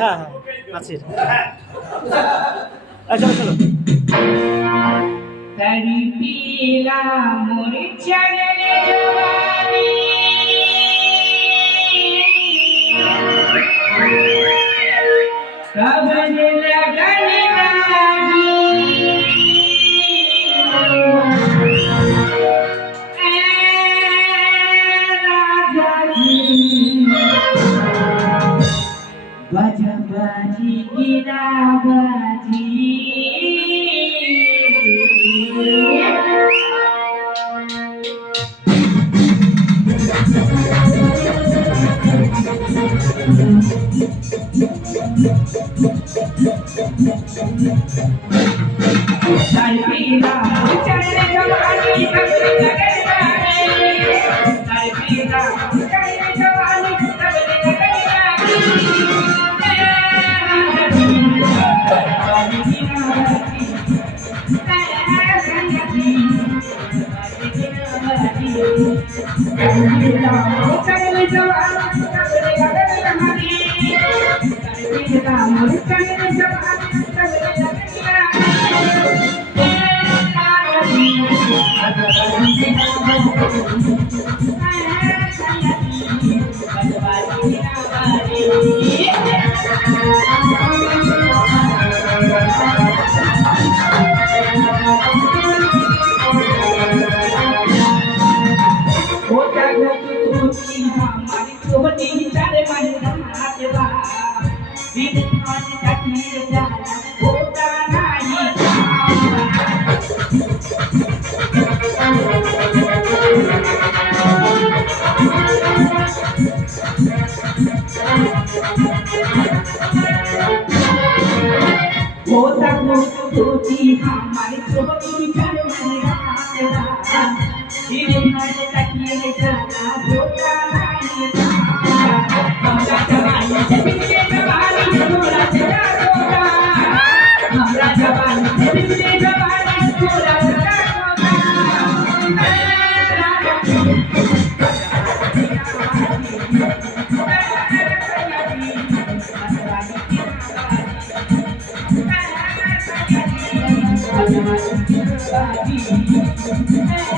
হ্যাঁ হ্যাঁ নাচির চলো চলো तरी पीला मोर चढ़ल जवानी कबन लगन लागी ए राजा जी बजा बाजी गिरा बाजी Talpina, chale jawani, kabli lagan laagi. Talpina, chale jawani, kabli lagan laagi. Thank you.